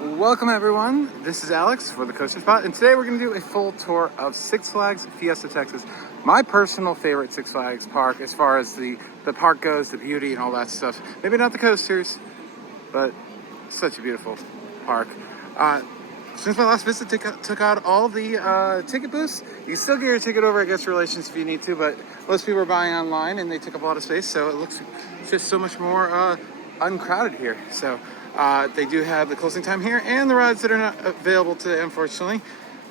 Welcome everyone, this is Alex for the Coaster Spot, and today we're going to do a full tour of Six Flags Fiesta, Texas. My personal favorite Six Flags park as far as the park goes, the beauty and all that stuff. Maybe not the coasters, but such a beautiful park. Since my last visit, took out all the ticket booths. You can still get your ticket over at Guest Relations if you need to, but most people are buying online and they took up a lot of space, so it looks just so much more uncrowded here. So they do have the closing time here and the rides that are not available today, unfortunately,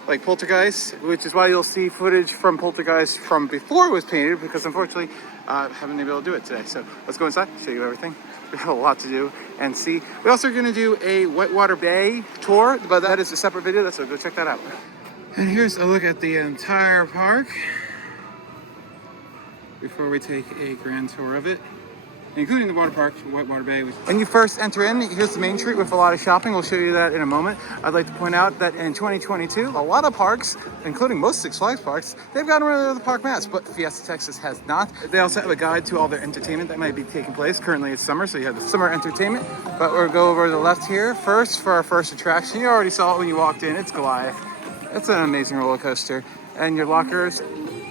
like Poltergeist, which is why you'll see footage from Poltergeist from before it was painted, because unfortunately haven't been able to do it today. So let's go inside, show you everything. We have a lot to do and see. We also are going to do a Whitewater Bay tour, but that is a separate video, so go check that out. And here's a look at the entire park before we take a grand tour of it, including the water park, Whitewater Bay. When you first enter in, here's the main street with a lot of shopping. We'll show you that in a moment. I'd like to point out that in 2022, a lot of parks, including most Six Flags parks, they've gotten rid of the park masks, but Fiesta Texas has not. They also have a guide to all their entertainment that might be taking place. Currently it's summer, so you have the summer entertainment, but we'll go over to the left here first for our first attraction. You already saw it when you walked in. It's Goliath. It's an amazing roller coaster, and your lockers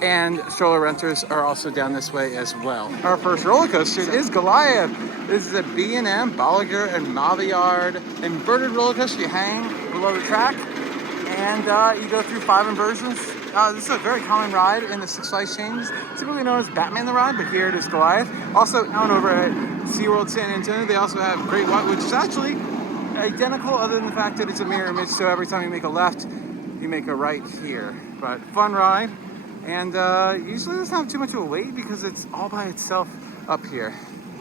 and stroller renters are also down this way as well. Our first roller coaster is Goliath. This is a B&M, Bolliger and Maviard inverted roller coaster. You hang below the track and you go through 5 inversions. This is a very common ride in the Six Flags chains, typically known as Batman the Ride, but here it is Goliath. Also down over at SeaWorld San Antonio, they also have Great White, which is actually identical other than the fact that it's a mirror image, so every time you make a left, you make a right here. But fun ride. And usually doesn't have too much of a wait because it's all by itself up here.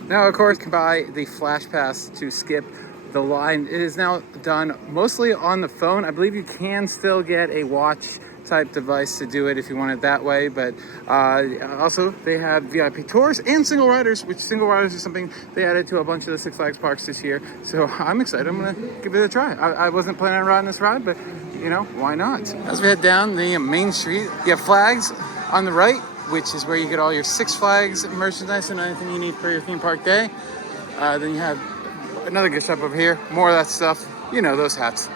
Now, of course, you can buy the Flash Pass to skip the line. It is now done mostly on the phone. I believe you can still get a watch type device to do it if you want it that way, but also they have VIP tours and single riders, which single riders is something they added to a bunch of the Six Flags parks this year. So I'm excited. I'm gonna give it a try. I wasn't planning on riding this ride, but you know, why not? As we head down the main street, you have Flags on the right, which is where you get all your Six Flags merchandise and anything you need for your theme park day. Then you have another gift shop over here, more of that stuff, you know, those hats.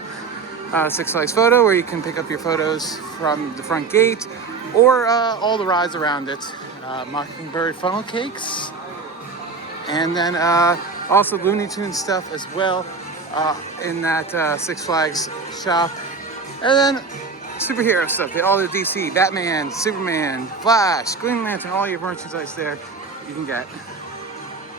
Six Flags Photo, where you can pick up your photos from the front gate or all the rides around it. Mockingbird funnel cakes, and then also Looney Tunes stuff as well in that Six Flags shop. And then superhero stuff, all the DC, Batman, Superman, Flash, Green Lantern, all your merchandise there you can get.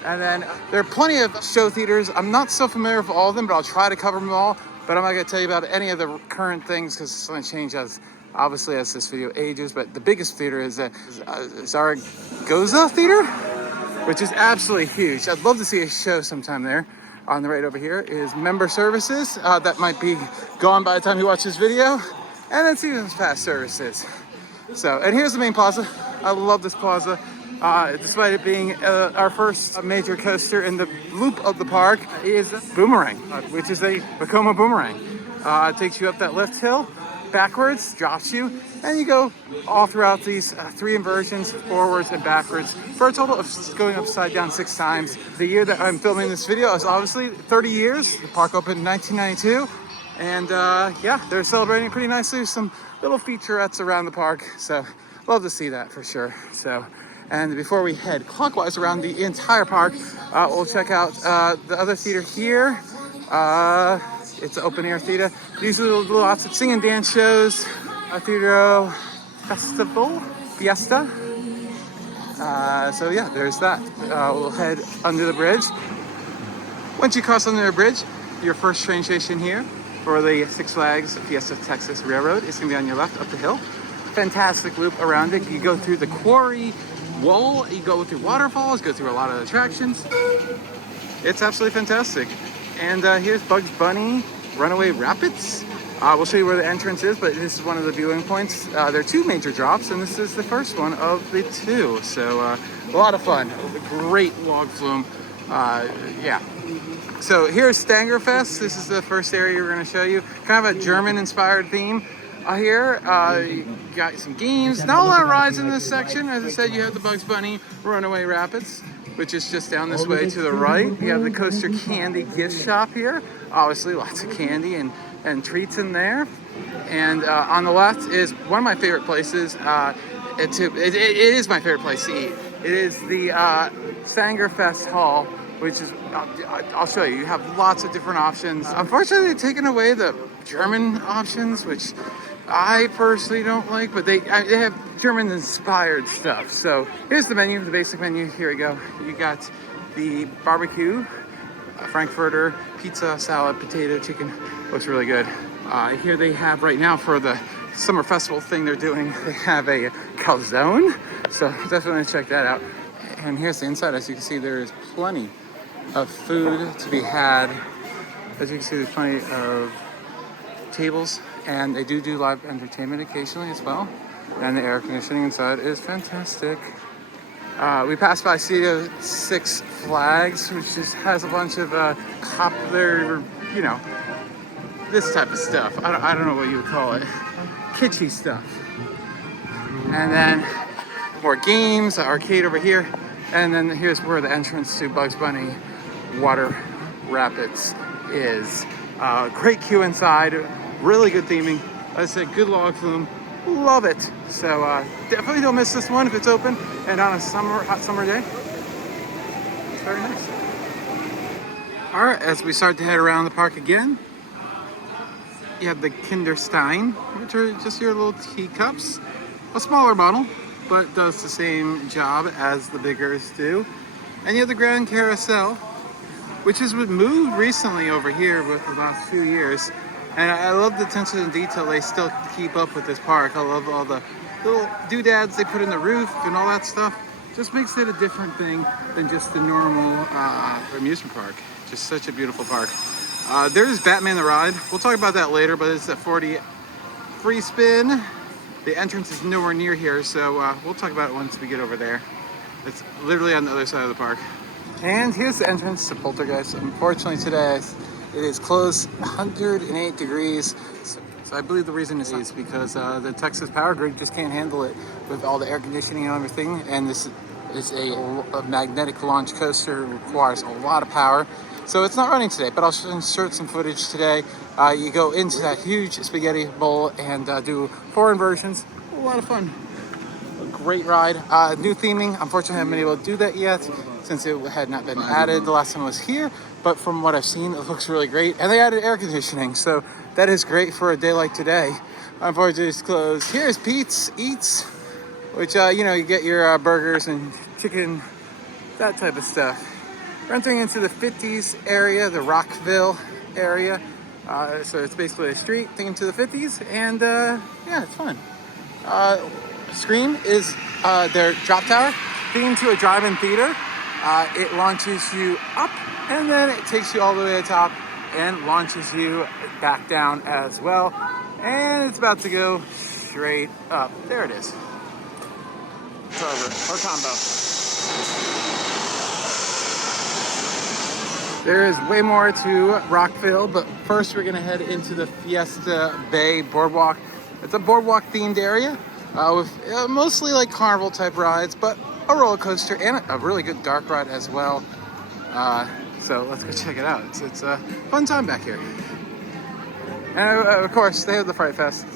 And then there are plenty of show theaters. I'm not so familiar with all of them, but I'll try to cover them all. But I'm not going to tell you about any of the current things because it's going to change as this video ages. But the biggest theater is Zaragoza Theater, which is absolutely huge. I'd love to see a show sometime there. On the right over here is Member Services. That might be gone by the time you watch this video. And then Seasons Pass Services. So, and here's the main plaza. I love this plaza. Despite it being our first major coaster in the loop of the park, is Boomerang, which is a Vekoma Boomerang. It takes you up that lift hill, backwards, drops you, and you go all throughout these 3 inversions, forwards and backwards, for a total of going upside down 6 times. The year that I'm filming this video is obviously 30 years. The park opened in 1992, and yeah, they're celebrating pretty nicely with some little featurettes around the park, so love to see that for sure. So. And before we head clockwise around the entire park, we'll check out the other theater here. It's an open air theater. Usually lots of sing and dance shows. Theater Festival, Fiesta. So yeah, there's that. We'll head under the bridge. Once you cross under the bridge, your first train station here for the Six Flags Fiesta Texas Railroad is going to be on your left up the hill. Fantastic loop around it. You go through the quarry wall, you go through waterfalls, go through a lot of attractions. It's absolutely fantastic. And here's Bugs Bunny Runaway Rapids. We'll show you where the entrance is, but this is one of the viewing points. There are 2 major drops, and this is the first one of the 2. So a lot of fun. Great log flume. Yeah. So here's Stangerfest. This is the first area we're going to show you. Kind of a German-inspired theme. Here, you got some games. Not a lot of rides in this section. As I said, you have the Bugs Bunny Runaway Rapids. which is just down this way to the right. You have the Coaster Candy gift shop here. Obviously, lots of candy and treats in there. And on the left is one of my favorite places. It is my favorite place to eat. It is the Sangerfest Hall, which is, I'll show you. You have lots of different options. Unfortunately, they've taken away the German options, which I personally don't like, but they have German-inspired stuff. So here's the menu, the basic menu. Here we go. You got the barbecue, Frankfurter, pizza, salad, potato, chicken. Looks really good. Here they have right now for the summer festival thing they're doing, they have a calzone. So definitely check that out. And here's the inside. As you can see, there is plenty of food to be had. As you can see, there's plenty of tables, and they do live entertainment occasionally as well. And the air conditioning inside is fantastic. We passed by Studio Six Flags, which just has a bunch of popular, you know, this type of stuff. I don't know what you would call it. Kitschy stuff. And then more games, arcade over here. And then here's where the entrance to Bugs Bunny Water Rapids is. Great queue inside, really good theming. Like I said, good log flume, love it. So definitely don't miss this one if it's open and on a hot summer day. It's very nice. All right, as we start to head around the park again, you have the Kinderstein, which are just your little teacups. A smaller model, but does the same job as the biggers do. And you have the Grand Carousel, which has been moved recently over here with the last few years. And I love the attention to detail they still keep up with this park. I love all the little doodads they put in the roof and all that stuff. Just makes it a different thing than just the normal amusement park. Just such a beautiful park. There's Batman the Ride. We'll talk about that later, but it's a 40 free spin. The entrance is nowhere near here, so we'll talk about it once we get over there. It's literally on the other side of the park. And here's the entrance to Poltergeist. Unfortunately today, it is closed 108 degrees. So I believe the reason is because the Texas power grid just can't handle it with all the air conditioning and everything. And this is a magnetic launch coaster, requires a lot of power. So it's not running today, but I'll insert some footage today. You go into that huge spaghetti bowl and do 4 inversions. A lot of fun. A great ride. New theming. Unfortunately, I haven't been able to do that yet since it had not been added the last time I was here. But from what I've seen, it looks really great. And they added air conditioning, so that is great for a day like today. Unfortunately, it's closed. Here's Pete's Eats, which, you know, you get your burgers and chicken, that type of stuff. We're entering into the 50s area, the Rockville area. So it's basically a street themed to the 50s, and yeah, it's fun. Scream is their drop tower themed to a drive-in theater. It launches you up, and then it takes you all the way to the top and launches you back down as well. And it's about to go straight up. There it is. It's over. Or combo. There is way more to Rockville, but first we're gonna head into the Fiesta Bay Boardwalk. It's a boardwalk themed area with mostly like carnival type rides, but a roller coaster and a really good dark ride as well. So let's go check it out. It's a fun time back here. And of course, they have the Fright Fest.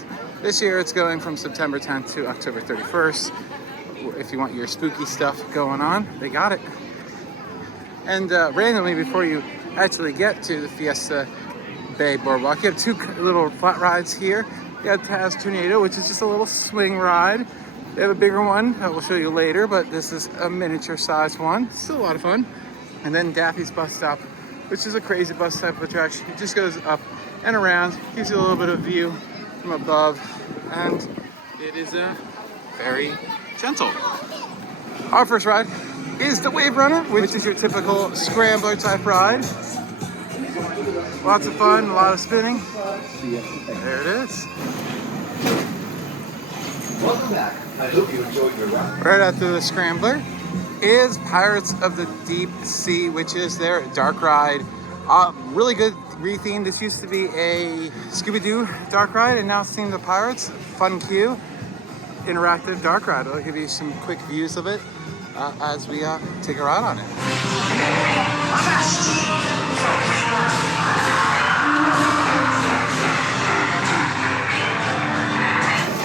This year it's going from September 10th to October 31st. If you want your spooky stuff going on, they got it. And randomly, before you actually get to the Fiesta Bay Boardwalk, you have 2 little flat rides here. You have Taz Tornado, which is just a little swing ride. They have a bigger one that we'll show you later, but this is a miniature size one. Still a lot of fun. And then Daffy's Bus Stop, which is a crazy bus type of attraction. It just goes up and around, gives you a little bit of view from above, and it is very gentle. Our first ride is the Wave Runner, which is your typical scrambler type ride. Lots of fun, a lot of spinning. There it is. Welcome back. I hope you enjoyed your ride. Right after the scrambler is Pirates of the Deep Sea, which is their dark ride. Really good rethemed. This used to be a Scooby-Doo dark ride, and now it's themed to Pirates. Fun queue. Interactive dark ride. I'll give you some quick views of it. as we take a ride on it.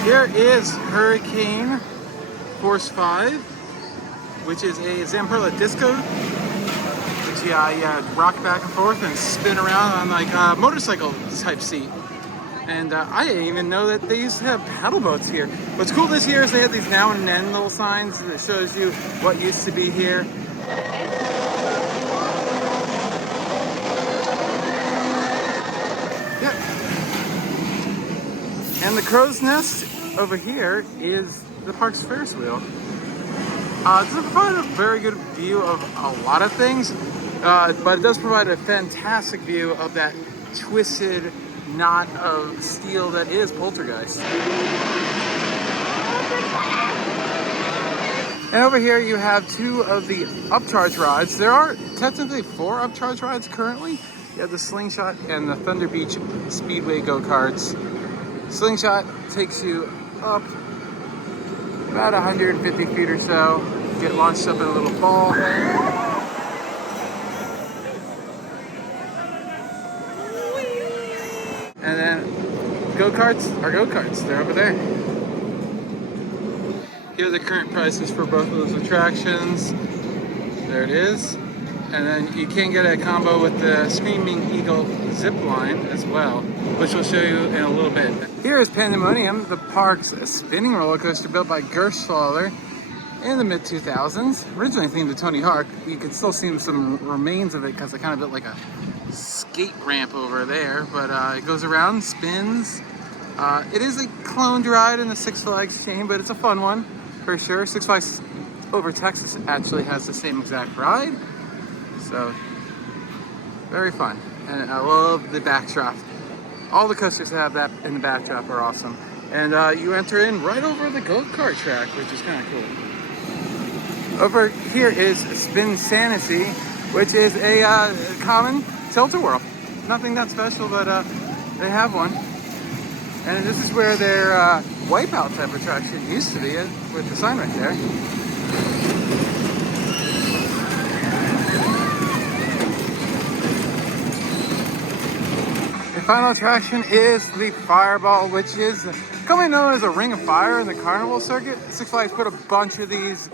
Here is Hurricane Force 5, which is a Zamperla disco, which you rock back and forth and spin around on like a motorcycle type seat. And I didn't even know that they used to have paddle boats here. What's cool this year is they have these now and then little signs that shows you what used to be here. Yep. And the crow's nest over here is the park's Ferris wheel. It doesn't provide a very good view of a lot of things, but it does provide a fantastic view of that twisted knot of steel that is Poltergeist. And over here you have two of the upcharge rides. There are technically 4 upcharge rides currently. You have the Slingshot and the Thunder Beach Speedway go-karts. Slingshot takes you up about 150 feet or so. Get launched up in a little ball. And then go-karts are go-karts. They're over there. Here are the current prices for both of those attractions. There it is. And then you can get a combo with the Screaming Eagle zip line as well, which we'll show you in a little bit. Here is Pandemonium, the park's spinning roller coaster built by Gerstlauer in the mid-2000s. Originally themed to Tony Hawk. You can still see some remains of it because they kind of built like a skate ramp over there, but it goes around, spins. It is a cloned ride in the Six Flags chain, but it's a fun one for sure. Six Flags over Texas actually has the same exact ride, so very fun. And I love the backdrop. All the coasters that have that in the backdrop are awesome. And you enter in right over the go-kart track, which is kind of cool. Over here is Spin Sanity, which is a common tilt-a-whirl. Nothing that special, but they have one. And this is where their Wipeout type attraction used to be, with the sign right there. The final attraction is the Fireball, which is commonly known as a Ring of Fire in the Carnival circuit. Six Flags put a bunch of these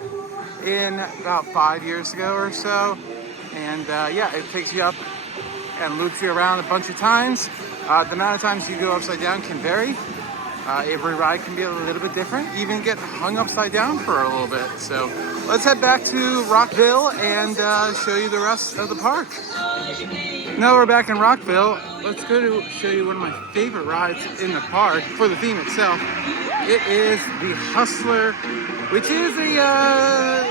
in about 5 years ago or so. And yeah, it takes you up and loops you around a bunch of times. The amount of times you go upside down can vary. Every ride can be a little bit different. You even get hung upside down for a little bit. So let's head back to Rockville and show you the rest of the park. Now we're back in Rockville. Let's go to show you one of my favorite rides in the park for the theme itself. It is the Hustler, which is a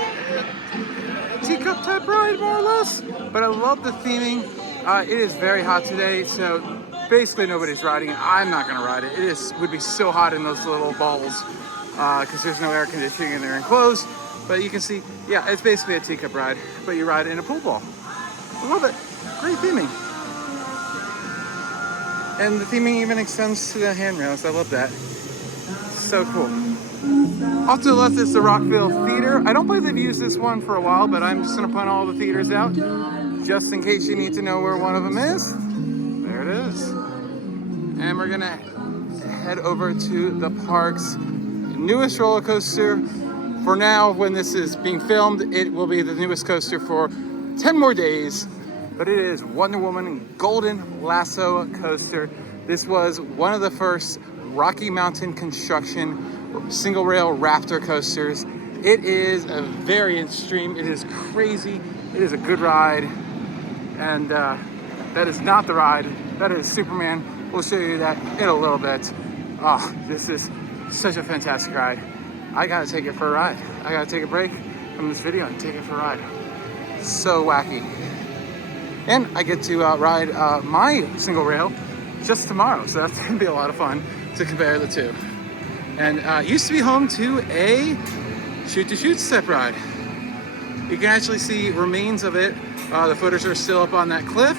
teacup type ride, more or less. But I love the theming. It is very hot today, so basically nobody's riding it. I'm not gonna ride it. Would be so hot in those little balls because there's no air conditioning and they're enclosed. But you can see, yeah, it's basically a teacup ride, but you ride it in a pool ball. I love it. Great theming. And the theming even extends to the handrails. I love that. So cool. Off to the left is the Rockville Theater. I don't believe they've used this one for a while, but I'm just gonna point all the theaters out just in case you need to know where one of them is. There it is. And we're gonna head over to the park's newest roller coaster. For now, when this is being filmed, it will be the newest coaster for 10 more days. But it is Wonder Woman Golden Lasso Coaster. This was one of the first Rocky Mountain construction single rail Raptor coasters. It is a very extreme, it is crazy, it is a good ride. And that is not the ride, that is Superman. We'll show you that in a little bit. Oh, this is such a fantastic ride. I gotta take it for a ride. I gotta take a break from this video and take it for a ride. So wacky. And I get to ride my single rail just tomorrow, so that's gonna be a lot of fun to compare the two. And it used to be home to a shoot-to-shoot step ride. You can actually see remains of it. The footers are still up on that cliff.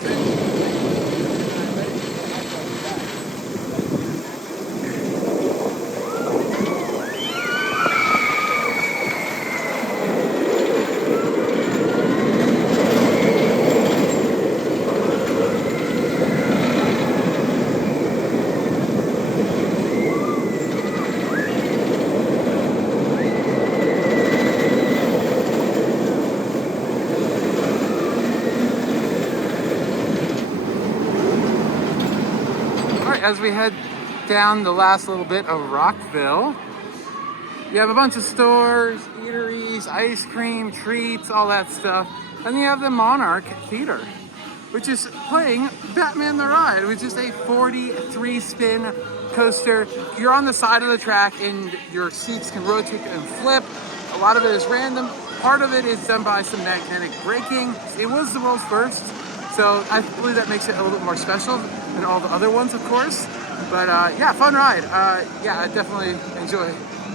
right, as we head down the last little bit of Rockville, you have a bunch of stores, eateries, ice cream, treats, all that stuff. And you have the Monarch Theater, which is playing Batman the Ride, which is a 43 spin coaster. You're on the side of the track and your seats can rotate and flip. A lot of it is random. Part of it is done by some magnetic braking. It was the world's first, so I believe that makes it a little bit more special than all the other ones, of course. But yeah, fun ride. Yeah, I definitely enjoy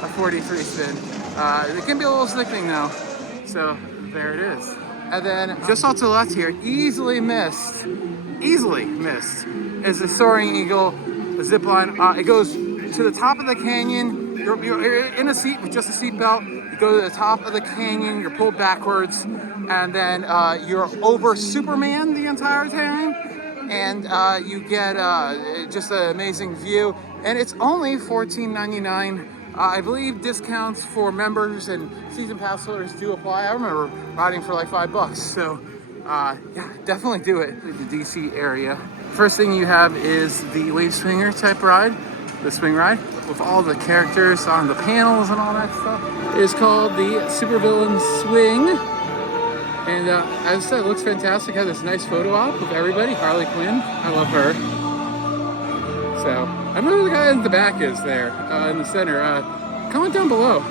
a 43 spin. It can be a little sickening though. So there it is. And then just off to the left here, easily missed, is the Soaring Eagle zip line. It goes to the top of the canyon. You're in a seat with just a seat belt. You go to the top of the canyon, you're pulled backwards, and then you're over Superman the entire time. And you get just an amazing view. And it's only $14.99. I believe discounts for members and season pass holders do apply. I remember riding for like $5. So yeah, definitely do it in the DC area. First thing you have is the wave swinger type ride, the swing ride, with all the characters on the panels and all that stuff. It is called the Supervillain Swing. And as I said, it looks fantastic. Has this nice photo op with everybody. Harley Quinn, I love her. So, I don't know who the guy in the back is there, in the center. Comment down below.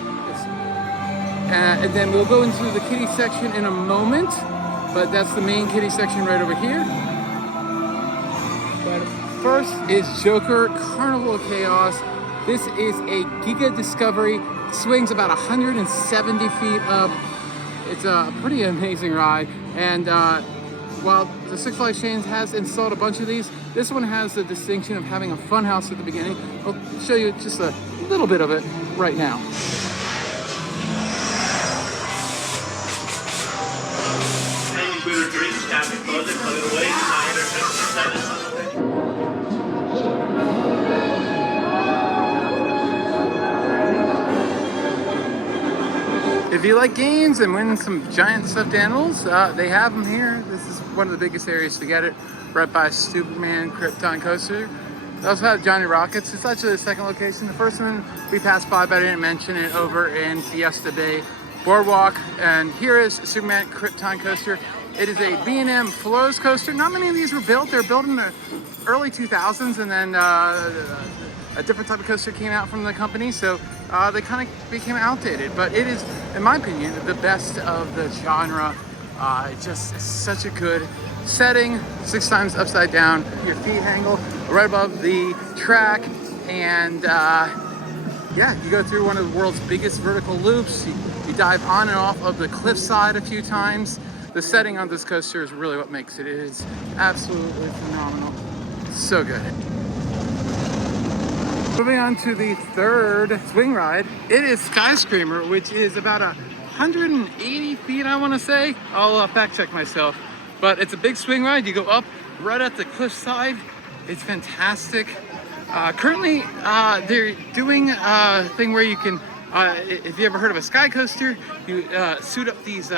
And then we'll go into the kiddie section in a moment, but that's the main kiddie section right over here. But first is Joker Carnival of Chaos. This is a Giga Discovery. Swings about 170 feet up. It's a pretty amazing ride. And while the Six Flags chain has installed a bunch of these, this one has the distinction of having a fun house at the beginning. I'll show you just a little bit of it right now. If you like games and win some giant stuffed animals, they have them here. This is one of the biggest areas to get it, right by Superman Krypton Coaster. They also have Johnny Rockets. It's actually the second location. The first one we passed by, but I didn't mention it, over in Fiesta Bay Boardwalk. And here is Superman Krypton Coaster. It is a B&M Flows coaster. Not many of these were built. They were built in the early 2000s, and then a different type of coaster came out from the company, so they kind of became outdated. But it is, in my opinion, the best of the genre. It's just such a good setting, 6 times upside down. Your feet angle right above the track, and yeah, you go through one of the world's biggest vertical loops. You dive on and off of the cliffside a few times. The setting on this coaster is really what makes it. It is absolutely phenomenal. So good. Moving on to the third swing ride, it is Skyscreamer, which is about 180 feet, I want to say. I'll fact check myself, but it's a big swing ride. You go up right at the cliffside. It's fantastic. Currently, they're doing a thing where you can, if you ever heard of a sky coaster, you suit up these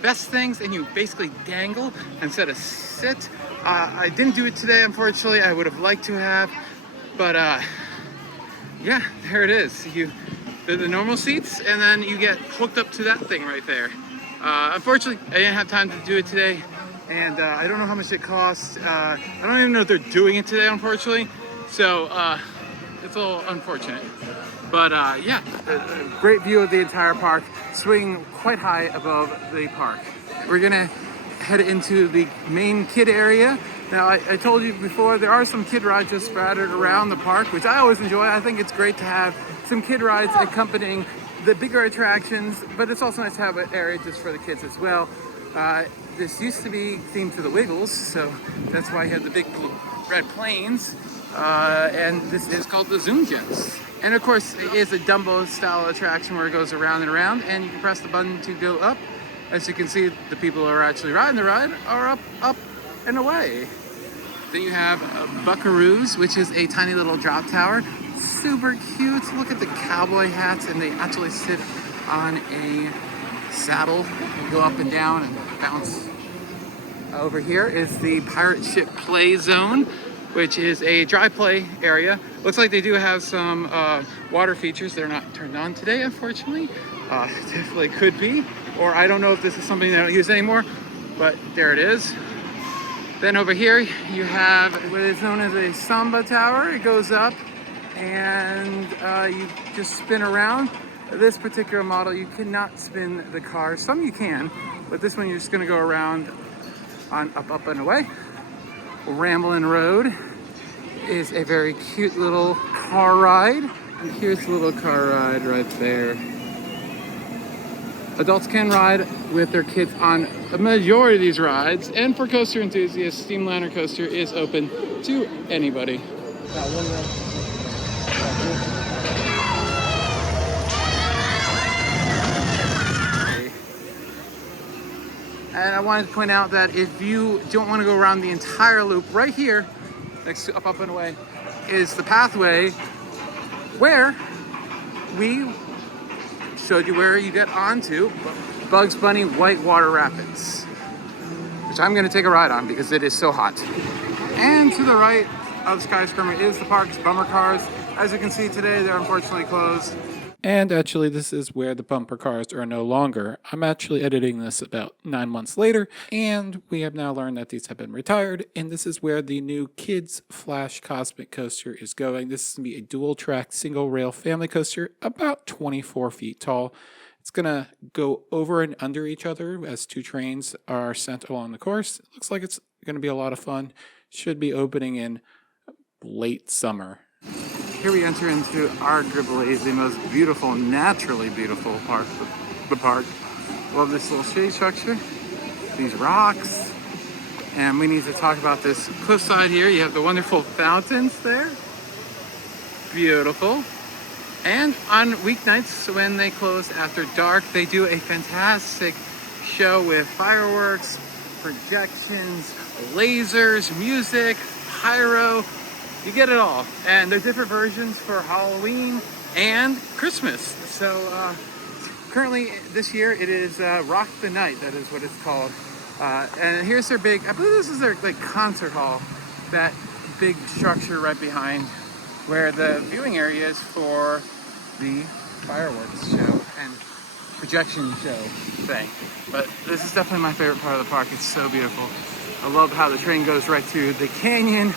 vest things and you basically dangle instead of sit. I didn't do it today, unfortunately. I would have liked to have, but yeah, there it is. They're the normal seats, and then you get hooked up to that thing right there. Unfortunately, I didn't have time to do it today, and I don't know how much it costs. I don't even know if they're doing it today, unfortunately. So it's a little unfortunate. But yeah, a great view of the entire park, swinging quite high above the park. We're gonna head into the main kid area. Now, I told you before, there are some kid rides just scattered around the park, which I always enjoy. I think it's great to have some kid rides accompanying the bigger attractions, but it's also nice to have an area just for the kids as well. This used to be themed to the Wiggles, so that's why you had the big red planes. And this is called the Zoom Jets. And of course, it is a Dumbo style attraction where it goes around and around, and you can press the button to go up. As you can see, the people who are actually riding the ride are up and away. Then you have Buckaroos, which is a tiny little drop tower. Super cute. Look at the cowboy hats, and they actually sit on a saddle. You go up and down and bounce. Over here is the pirate ship play zone. which is a dry play area. Looks like they do have some water features. They're not turned on today, unfortunately. Definitely could be, or I don't know if this is something they don't use anymore, but there it is. Then over here you have what is known as a Samba Tower. It goes up and you just spin around. This particular model, you cannot spin the car. Some you can, but this one you're just gonna go around on up and away. Ramblin' Road is a very cute little car ride. And here's the little car ride right there. Adults can ride with their kids on a majority of these rides, and for coaster enthusiasts, Steam Lantern Coaster is open to anybody. And I wanted to point out that if you don't want to go around the entire loop, right here, next to up and away, is the pathway where we showed you where you get onto Bugs Bunny Whitewater Rapids, which I'm going to take a ride on because it is so hot. And to the right of the skyscraper is the park's bumper cars. As you can see today, they're unfortunately closed. And actually, this is where the bumper cars are no longer. I'm actually editing this about 9 months later, and we have now learned that these have been retired, and this is where the new Kids Flash Cosmic Coaster is going. This is going to be a dual-track, single-rail family coaster, about 24 feet tall. It's going to go over and under each other as two trains are sent along the course. It looks like it's going to be a lot of fun. Should be opening in late summer. Here we enter into arguably the most beautiful, naturally beautiful part of the park. Love this little shade structure, these rocks, and we need to talk about this cliffside here. You have the wonderful fountains there, beautiful. And on weeknights when they close after dark, they do a fantastic show with fireworks, projections, lasers, music, pyro. You get it all. And there's different versions for Halloween and Christmas. So currently this year it is Rock the Night, that is what it's called. And here's their big, I believe this is their like concert hall, that big structure right behind where the viewing area is for the fireworks show and projection show thing. But this is definitely my favorite part of the park. It's so beautiful. I love how the train goes right through the canyon.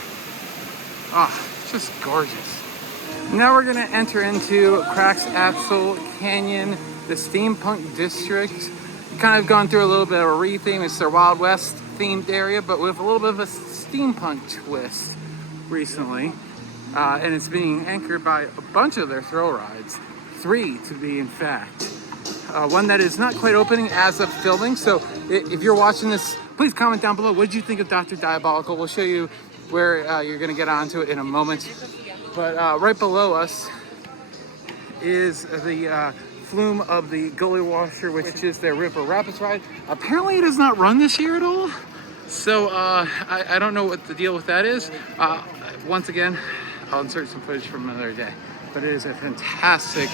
It's just gorgeous. Now we're gonna enter into Crackaxle Canyon, the Steampunk District. Kind of gone through a little bit of a retheme. It's their Wild West themed area, but with a little bit of a steampunk twist recently. And it's being anchored by a bunch of their thrill rides, 3 to be in fact. One that is not quite opening as of filming, so if you're watching this, please comment down below. What did you think of Dr. Diabolical? We'll show you where you're gonna get onto it in a moment. But right below us is the flume of the Gully Washer, which is their River Rapids ride. Apparently it does not run this year at all. So I don't know what the deal with that is. Once again, I'll insert some footage from another day. But it is a fantastic,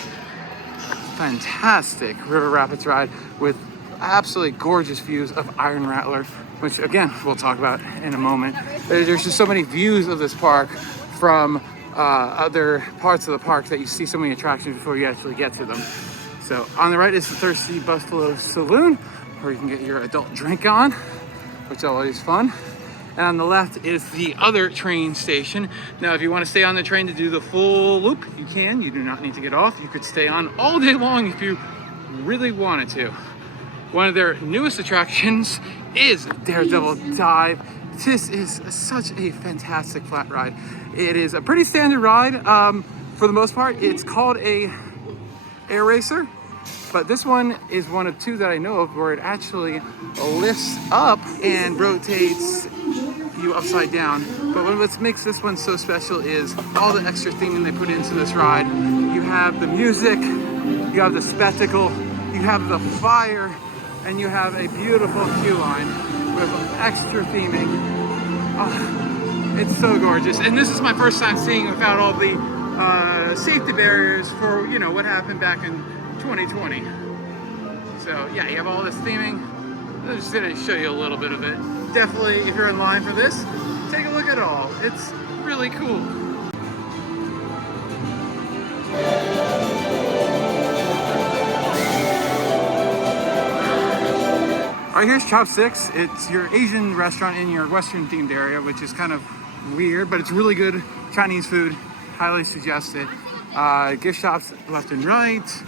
fantastic River Rapids ride with absolutely gorgeous views of Iron Rattler, which again, we'll talk about in a moment. There's just so many views of this park from other parts of the park that you see so many attractions before you actually get to them. So on the right is the Thirsty Buffalo Saloon, where you can get your adult drink on, which is always fun. And on the left is the other train station. Now, if you want to stay on the train to do the full loop, you can. You do not need to get off. You could stay on all day long if you really wanted to. One of their newest attractions is Daredevil Dive. This is such a fantastic flat ride. It is a pretty standard ride. For the most part, it's called a air racer, but this one is one of 2 that I know of where it actually lifts up and rotates you upside down. But what makes this one so special is all the extra theming they put into this ride. You have the music, you have the spectacle, you have the fire, and you have a beautiful queue line with extra theming. It's so gorgeous. And this is my first time seeing without all the safety barriers for, you know, what happened back in 2020. So yeah, you have all this theming. I'm just gonna show you a little bit of it. Definitely, if you're in line for this, take a look at at all. It's really cool. All right, here's Chopsticks. It's your Asian restaurant in your Western themed area, which is kind of weird, but it's really good Chinese food. Highly suggest it. Gift shops left and right,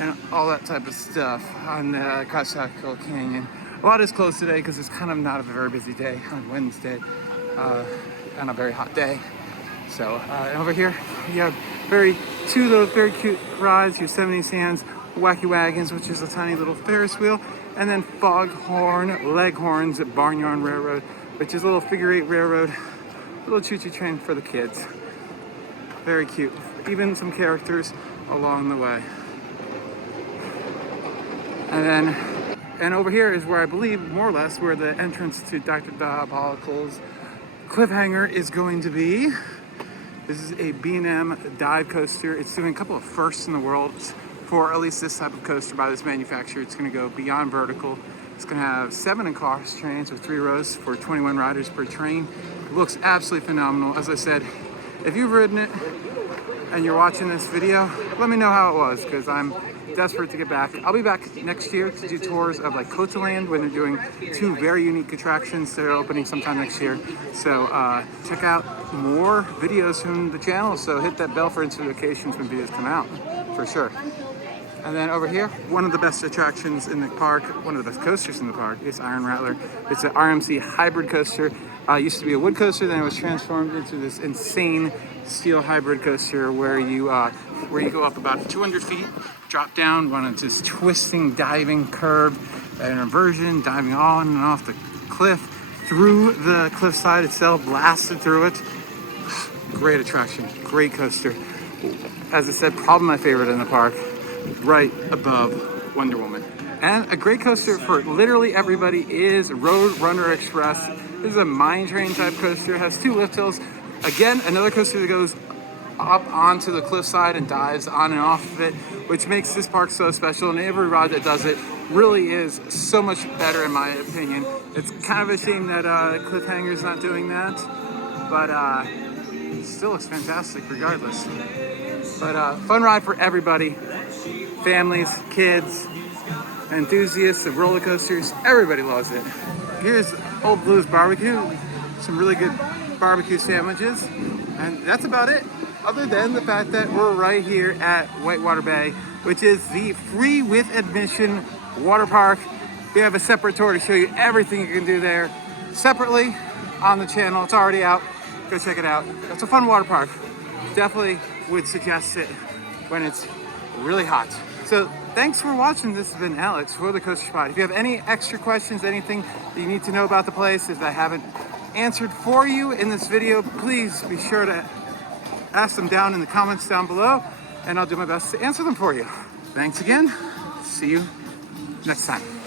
and all that type of stuff on the Crackaxle Canyon. A lot is closed today because it's kind of not a very busy day on Wednesday, on a very hot day. So over here, you have two of those very cute rides, Yosemite Sands, Wacky Wagons, which is a tiny little Ferris wheel, and then Foghorn Leghorns Barnyard Railroad, which is a little figure-8 railroad, little choo-choo train for the kids. Very cute. Even some characters along the way. And over here is where I believe, more or less, where the entrance to Dr. Diabolical's cliffhanger is going to be. This is a B&M dive coaster. It's doing a couple of firsts in the world for at least this type of coaster by this manufacturer. It's going to go beyond vertical. It's going to have 7 in-car trains with 3 rows for 21 riders per train. It looks absolutely phenomenal. As I said, if you've ridden it and you're watching this video, let me know how it was, because I'm desperate to get back. I'll be back next year to do tours of like Cotaland when they're doing 2 very unique attractions that are opening sometime next year. So check out more videos from the channel. So hit that bell for notifications when videos come out, for sure. And then over here, one of the best attractions in the park, one of the best coasters in the park, is Iron Rattler. It's an RMC hybrid coaster. It used to be a wood coaster, then it was transformed into this insane steel hybrid coaster where you go up about 200 feet, drop down, run into this twisting, diving curve, an inversion, diving on and off the cliff, through the cliffside itself, blasted through it. Great attraction, great coaster. As I said, probably my favorite in the park, right above Wonder Woman. And a great coaster for literally everybody is Road Runner Express. This is a mine train type coaster. It has 2 lift hills. Again, another coaster that goes up onto the cliffside and dives on and off of it, which makes this park so special. And every ride that does it really is so much better, in my opinion. It's kind of a shame that Cliffhanger's not doing that, but it still looks fantastic regardless. But fun ride for everybody, families, kids, enthusiasts of roller coasters. Everybody loves it. Here's Old Blues Barbecue, some really good barbecue sandwiches, and that's about it, other than the fact that we're right here at Whitewater Bay, which is the free with admission water park. We have a separate tour to show you everything you can do there separately on the channel. It's already out. Go check it out. It's a fun water park. Definitely would suggest it when it's really hot. So thanks for watching. This has been Alex for the Coaster Spot. If you have any extra questions, anything that you need to know about the place that I haven't answered for you in this video, please be sure to ask them down in the comments down below, and I'll do my best to answer them for you. Thanks again. See you next time.